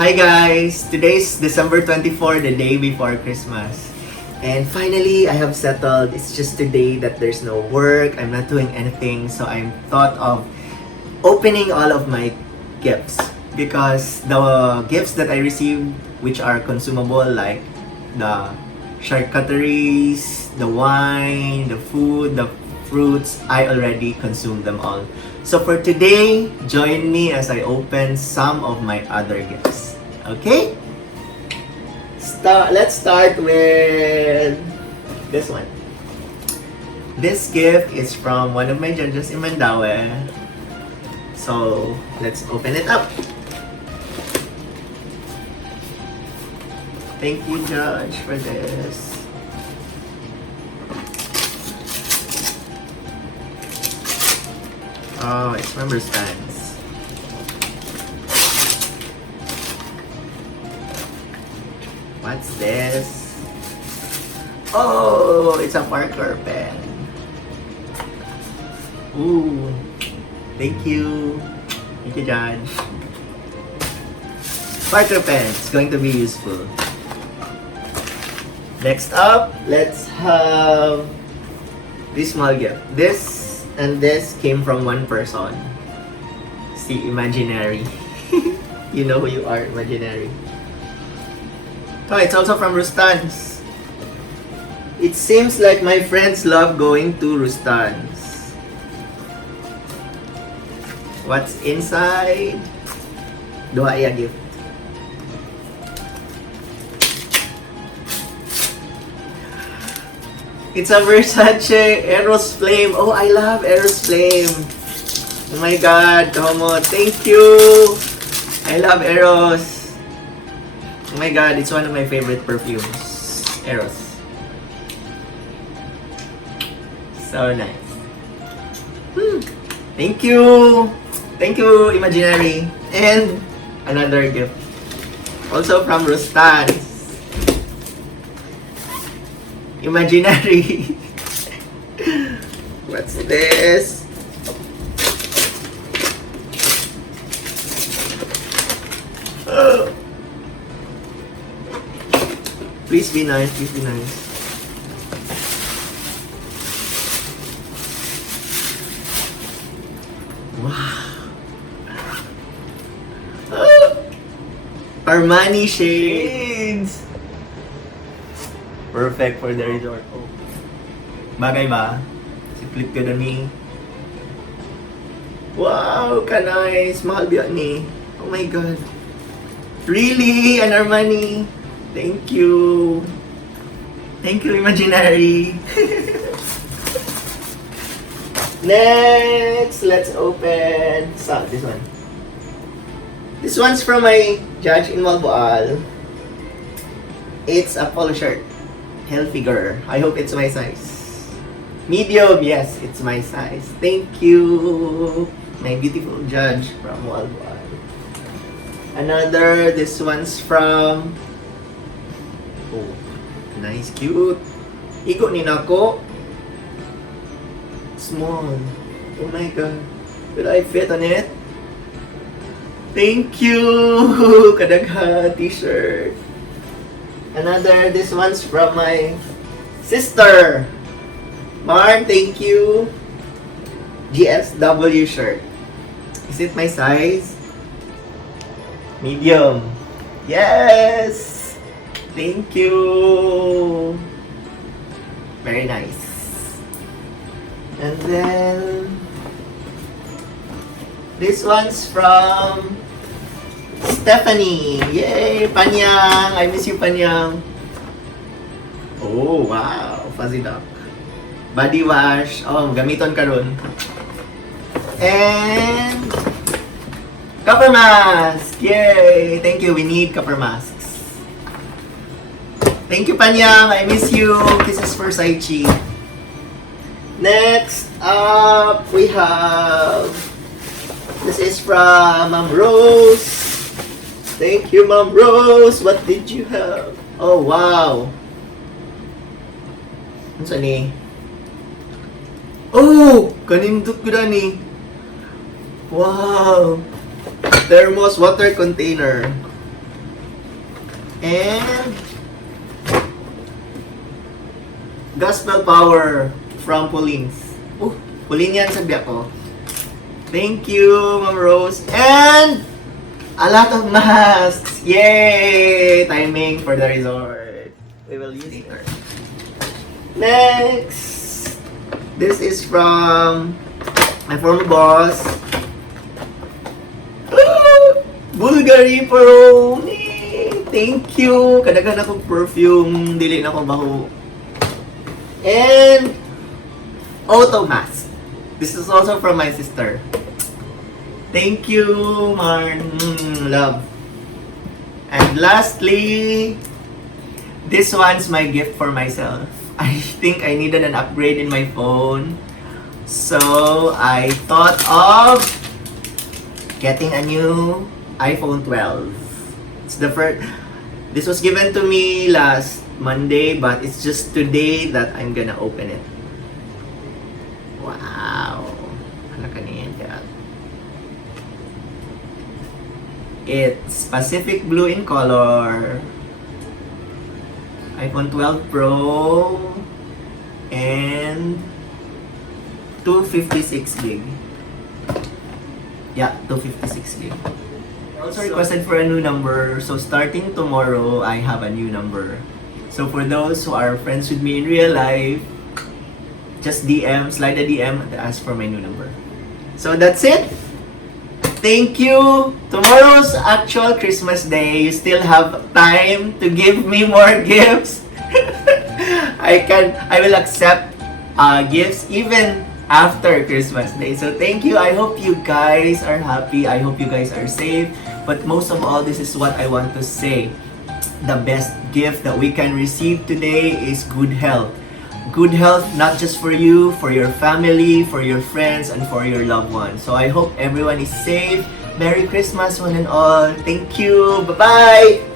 Hi guys! Today's December 24, the day before Christmas. And finally, I have settled. It's just today that there's no work. I'm not doing anything. So I'm thought of opening all of my gifts. Because the gifts that I received, which are consumable like the charcuteries, the wine, the food, the fruits, I already consumed them all. So for today, join me as I open some of my other gifts. Okay? Let's start with this one. This gift is from one of my judges in Mandaue. So let's open it up. Thank you, Judge, for this. Oh, it's member stands. What's this? Oh, it's a marker pen. Ooh, thank you. Thank you, Judge. Marker pen. It's going to be useful. Next up, let's have this small gift. This and this came from one person. See, imaginary. You know who you are, imaginary. Oh, it's also from Rustan's. It seems like my friends love going to Rustan's. What's inside? Duha iya gift. It's a Versace Eros Flame. Oh, I love Eros Flame. Oh my God, Tomo, thank you. I love Eros. Oh my God, it's one of my favorite perfumes. Eros. So nice. Thank you. Thank you, Imaginary. And another gift. Also from Rustan. Imaginary. What's this? Oh. Please be nice, please be nice. Wow. Oh. Armani shades. Perfect for the resort. Oh. Bagay ba? Si flip ka na ni. Wow, ka nice. Mahal biya ni. Oh my God. Really? An Armani? Thank you. Thank you, Imaginary. Next, let's open this one. This one's from my judge in Malboal. It's a polo shirt. Healthy girl. I hope it's my size. Medium, yes, it's my size. Thank you, my beautiful judge from Walboal. Another, this one's from, oh, nice, cute. Iko ni nako. Small. Oh my God. Will I fit on it? Thank you, kadagha t-shirt. Another, this one's from my sister. Mar, thank you. GSW shirt. Is it my size? Medium. Yes! Thank you. Very nice. And then, this one's from Stephanie! Yay! Panyang! I miss you, Panyang! Oh, wow! Fuzzy duck. Body wash. Oh, gamiton ka ron. And copper mask! Yay! Thank you. We need copper masks. Thank you, Panyang! I miss you! Kisses for Saichi. Next up, we have... This is from Ma'am Rose. Thank you, Ma'am Rose. What did you have? Oh, wow. Ano sa ni? Oh! Kanindot ko na ni. Wow! Thermos water container. And Gospel Power from Pauline's. Pauline yan, sabi ako. Thank you, Ma'am Rose. And a lot of masks. Yay! Timing for the resort. We will use it. Next, this is from my former boss. Bulgari Peroni. Thank you. Kadagan akong perfume. Dili na akong baho. And auto mask. This is also from my sister. Thank you, Marn. Love. And lastly, this one's my gift for myself. I think I needed an upgrade in my phone. So, I thought of getting a new iPhone 12. It's the first. This was given to me last Monday, but it's just today that I'm gonna open it. Wow. Ano kanina yan? It's Pacific Blue in color. iPhone 12 Pro. And 256 gig. Yeah, 256 gig. I also requested for a new number. So starting tomorrow, I have a new number. So for those who are friends with me in real life, just slide a DM and ask for my new number. So that's it. Thank you. Tomorrow's actual Christmas Day. You still have time to give me more gifts. I will accept gifts even after Christmas Day. So thank you. I hope you guys are happy. I hope you guys are safe. But most of all, this is what I want to say. The best gift that we can receive today is good health. Good health, not just for you, for your family, for your friends, and for your loved ones. So I hope everyone is safe. Merry Christmas, one and all. Thank you. Bye-bye.